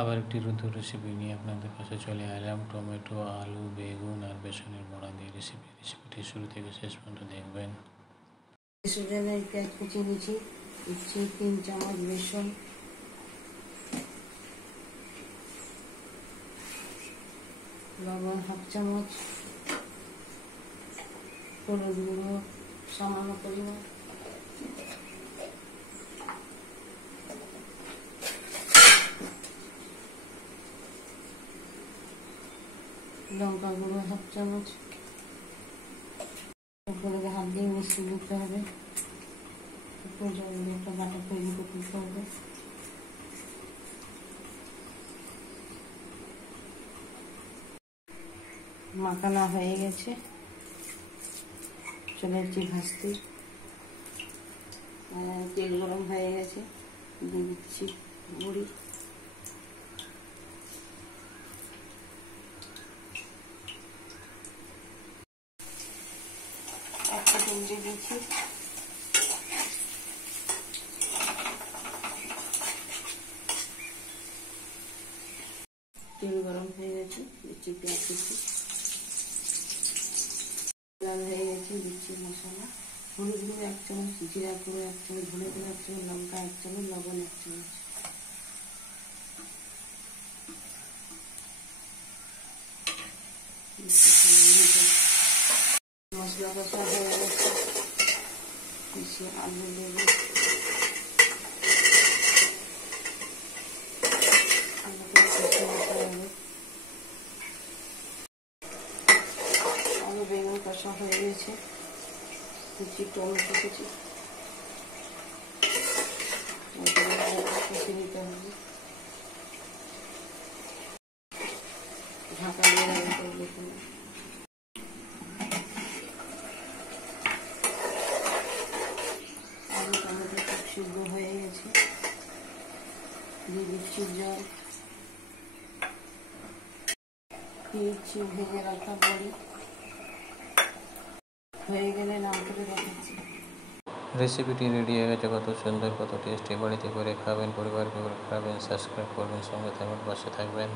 আবার একটি নতুন রেসিপি নিয়ে আপনাদের কাছে চলে এলাম। টমেটো, আলু, বেগুন আর বেসনের বড়া দিয়ে রেসিপিটি শুরু থেকে শেষ পর্যন্ত দেখবেন। বেসনের পেঁয়াজ কুচি নিচ্ছি, 3 চামচ বেসন, লবণ 1/2 চামচ, হলুদ গুঁড়ো সামান্য পরিমাণ, লঙ্কা গুঁড়ো 1/2 চামচ। উপরে হাত দিয়ে মিশিয়ে দিতে হবে, উপরে জল দিয়ে একটা বাটা তৈরি করে দিতে হবে। মাখানো হয়ে গেছে, চলে যাচ্ছি ভাজতে। তেল গরম হয়ে গেছে, দিয়ে দিচ্ছি বড়ি, একটা তেল দিয়ে দিচ্ছি। তেল গরম হয়ে গেছে, দিচ্ছি পেঁয়াজ কুচি, লাল হয়ে গেছে, দিচ্ছি মশলা। হলুদ গুঁড়ো 1 চামচ, জিরা গুঁড়ো 1 চামচ, ধনে গুঁড়ো 1 চামচ, লঙ্কা 1 চামচ, লবণ 1 চামচ। মশলা কষা হয়ে গেছে, দিচ্ছি আলু, দেবো আলু বেগুন কষা হয়ে গেছে, দিচ্ছি টমেটো কুচি, কষে নিতে হবে। ঢাকা দিয়ে রান্না করবো। আলু টমেটো খুব সিদ্ধ হয়ে গেছে, দিয়ে দিচ্ছি জল, দিচ্ছি ভেজে রাখা বড়ি। হয়ে গেলে নামতে দেখাচ্ছি। রেসিপিটি রেডি হয়ে গেছে। কত সুন্দর, কত টেস্টি। বাড়িতে করে খাবেন, পরিবারকে করে খাবেন। সাবস্ক্রাইব করবেন, সঙ্গে থাকবেন, পাশে থাকবেন।